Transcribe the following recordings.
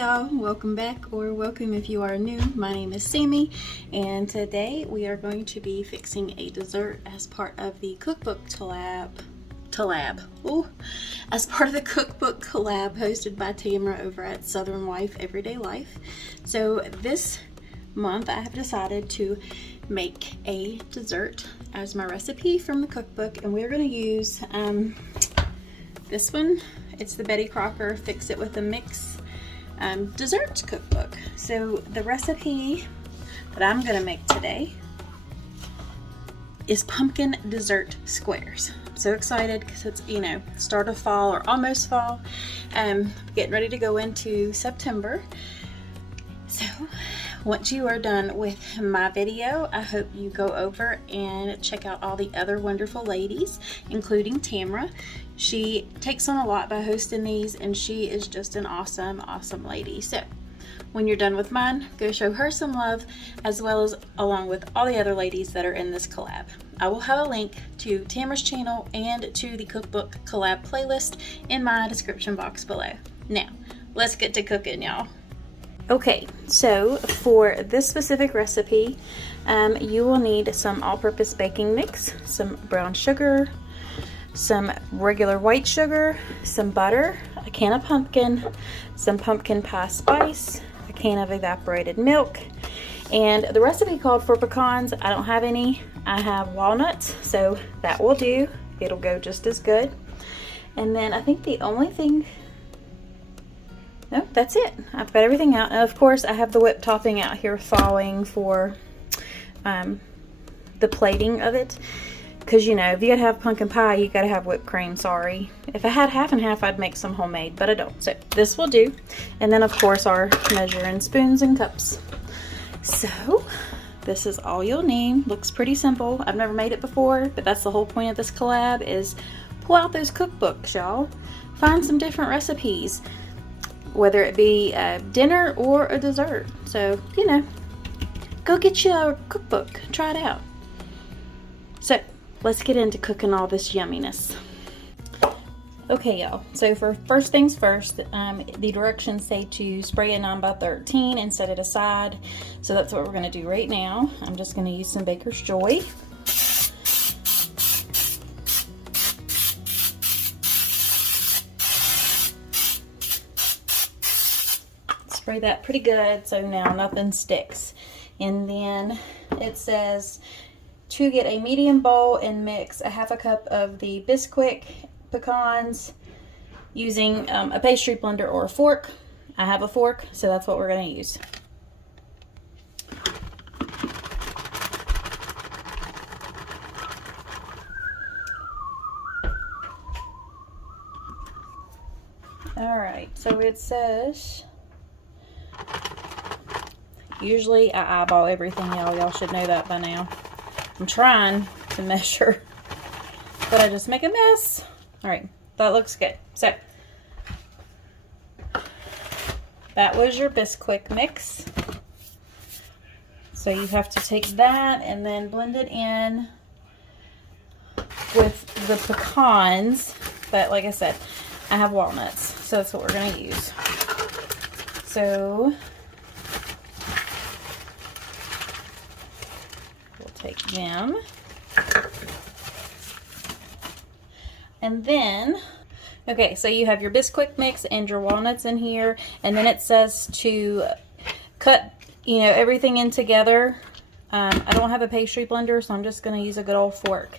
y'all, welcome back, or welcome if you are new. My name is Sammy, and today we are going to be fixing a dessert as part of the cookbook as part of the cookbook collab hosted by Tamara over at Southern Wife Everyday Life. So this month I have decided to make a dessert as my recipe from the cookbook, and we're going to use this one. It's the Crocker Fix It with a Mix dessert cookbook. So the recipe that I'm going to make today is pumpkin dessert squares. I'm so excited because it's, you know, start of fall or almost fall. Getting ready to go into September. So once you are done with my video, I hope you go over and check out all the other wonderful ladies, including Tamara. She takes on a lot by hosting these, and she is just an awesome lady. So when you're done with mine, go show her some love, as well as along with all the other ladies that are in this collab. I will have a link to Tamara's channel and to the cookbook collab playlist in my description box below. Now, let's get to cooking, y'all. Okay, so for this specific recipe, you will need some all-purpose baking mix, some brown sugar, some regular white sugar, some butter, a can of pumpkin, some pumpkin pie spice, a can of evaporated milk, and the recipe called for pecans. I don't have any. I have walnuts, so that will do. It'll go just as good. And then I think the only thing, no, that's it. I've got everything out. And of course, I have the whipped topping out here thawing for the plating of it. Because, you know, if you gotta have pumpkin pie, you gotta have whipped cream, sorry. If I had half and half, I'd make some homemade, but I don't. So this will do. And then, of course, our measuring spoons and cups. So this is all you'll need. Looks pretty simple. I've never made it before, but that's the whole point of this collab, is pull out those cookbooks, y'all. Find some different recipes, whether it be a dinner or a dessert. So, you know, go get you a cookbook, try it out. So let's get into cooking all this yumminess. Okay, y'all, so for first things first, the directions say to spray a 9x13 and set it aside. So that's what we're gonna do right now. I'm just gonna use some Baker's Joy. Spray that pretty good so now nothing sticks. And then it says to get a medium bowl and mix a half a cup of the Bisquick pecans using a pastry blender or a fork. I have a fork, so that's what we're going to use. Alright, so it says, usually I eyeball everything, y'all. Y'all should know that by now. I'm trying to measure, but I just make a mess. All right, that looks good. So that was your Bisquick mix. So you have to take that and then blend it in with the pecans. But like I said, I have walnuts, so that's what we're going to use. So take them, and then, okay, so you have your Bisquick mix and your walnuts in here, and then it says to cut, you know, everything in together. I don't have a pastry blender, so I'm just going to use a good old fork,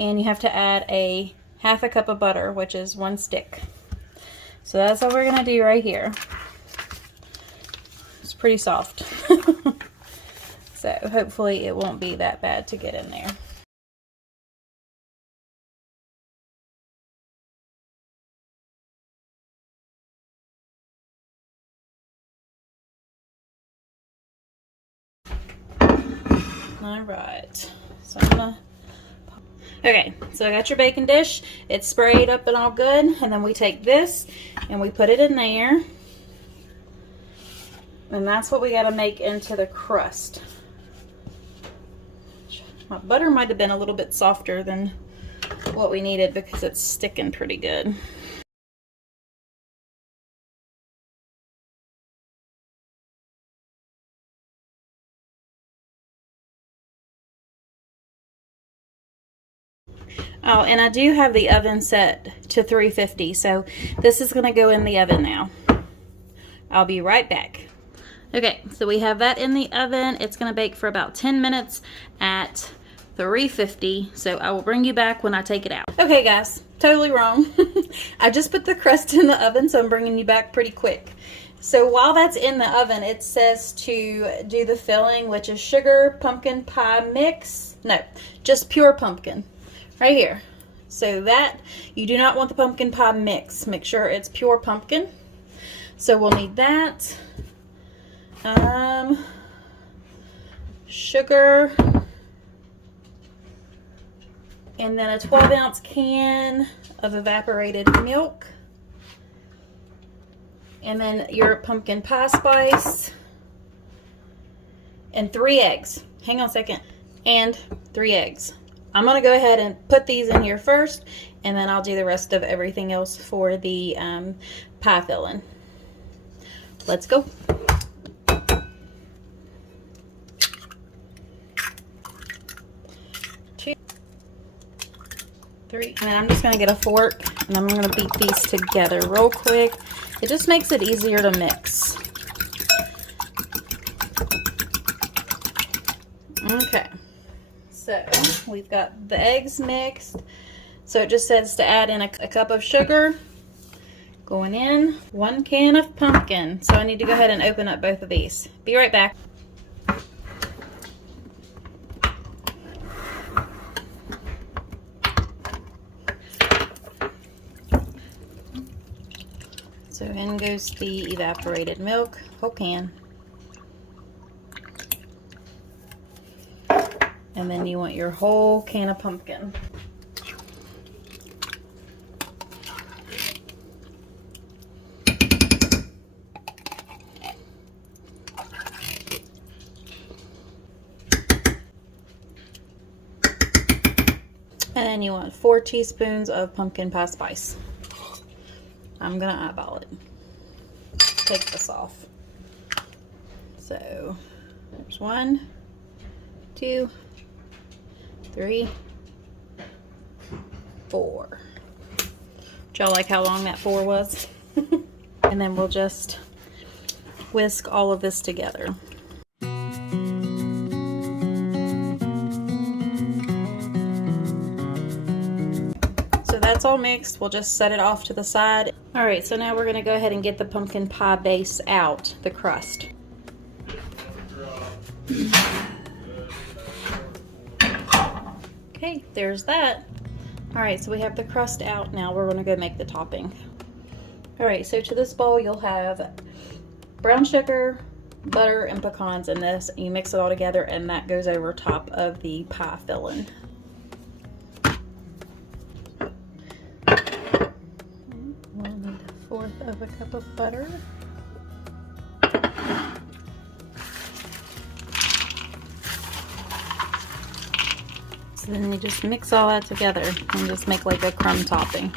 and you have to add a half a cup of butter, which is 1 stick. So that's what we're going to do right here. It's pretty soft. So hopefully it won't be that bad to get in there. All right, so okay, so I got your baking dish. It's sprayed up and all good, and then we take this and we put it in there. And that's what we got to make into the crust. My butter might have been a little bit softer than what we needed because it's sticking pretty good. Oh, and I do have the oven set to 350, so this is going to go in the oven now. I'll be right back. Okay, so we have that in the oven. It's going to bake for about 10 minutes at 350, so I will bring you back when I take it out. Okay guys, totally wrong. I just put the crust in the oven, so I'm bringing you back pretty quick. So while that's in the oven, it says to do the filling, which is sugar pumpkin pie mix. No, just pure pumpkin right here. So that, you do not want the pumpkin pie mix. Make sure it's pure pumpkin. So we'll need that. Sugar, and then a 12-ounce can of evaporated milk, and then your pumpkin pie spice, and 3 eggs. Hang on a second. And 3 eggs. I'm going to go ahead and put these in here first, and then I'll do the rest of everything else for the pie filling. Let's go. 2, 3, and then I'm just going to get a fork and I'm going to beat these together real quick. It just makes it easier to mix. Okay, so we've got the eggs mixed. So it just says to add in a cup of sugar. Going in 1 can of pumpkin. So I need to go ahead and open up both of these. Be right back. So in goes the evaporated milk, whole can. And then you want your whole can of pumpkin. And then you want 4 teaspoons of pumpkin pie spice. I'm gonna eyeball it. Take this off. So there's 1, 2, 3, 4. Do y'all like how long that 4 was? And then we'll just whisk all of this together. That's all mixed. We'll just set it off to the side. All right, so now we're going to go ahead and get the pumpkin pie base out, the crust. Okay, there's that. All right, so we have the crust out. Now we're going to go make the topping. All right, so to this bowl you'll have brown sugar, butter, and pecans in this. You mix it all together and that goes over top of the pie filling. Of a cup of butter. So then you just mix all that together and just make like a crumb topping.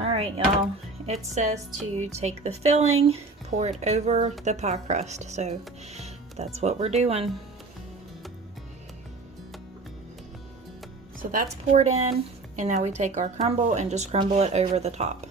Alright y'all, it says to take the filling, pour it over the pie crust. So that's what we're doing. So that's poured in, and now we take our crumble and just crumble it over the top.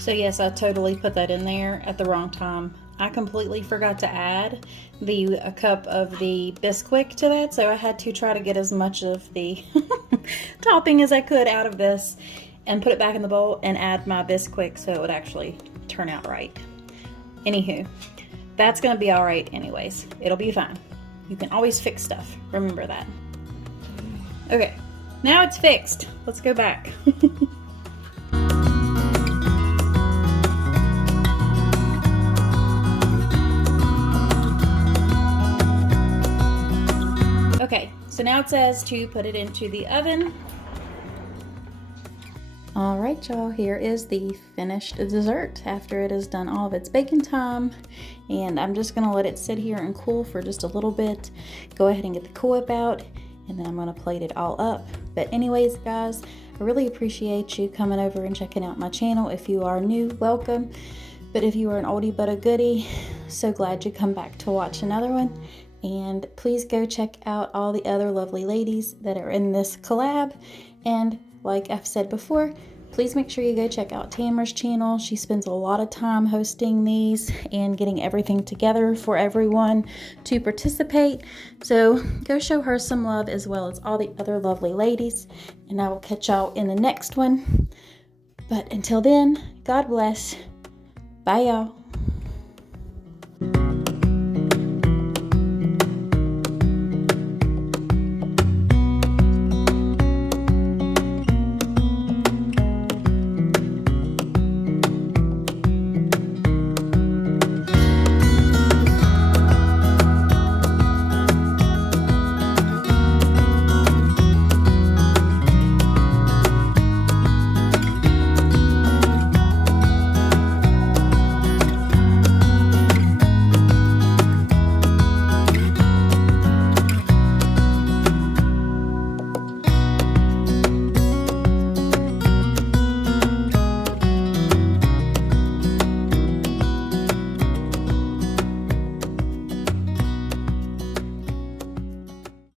So yes, I totally put that in there at the wrong time. I completely forgot to add a cup of the Bisquick to that, so I had to try to get as much of the topping as I could out of this and put it back in the bowl and add my Bisquick so it would actually turn out right. Anywho, that's gonna be all right anyways. It'll be fine. You can always fix stuff. Remember that. Okay, now it's fixed. Let's go back. So now it says to put it into the oven. All right, y'all, here is the finished dessert after it has done all of its baking time. And I'm just gonna let it sit here and cool for just a little bit. Go ahead and get the Cool Whip out, and then I'm gonna plate it all up. But anyways, guys, I really appreciate you coming over and checking out my channel. If you are new, welcome. But if you are an oldie but a goodie, so glad you come back to watch another one. And please go check out all the other lovely ladies that are in this collab. And like I've said before, please make sure you go check out Tamara's channel. She spends a lot of time hosting these and getting everything together for everyone to participate. So go show her some love, as well as all the other lovely ladies. And I will catch y'all in the next one. But until then, God bless. Bye, y'all.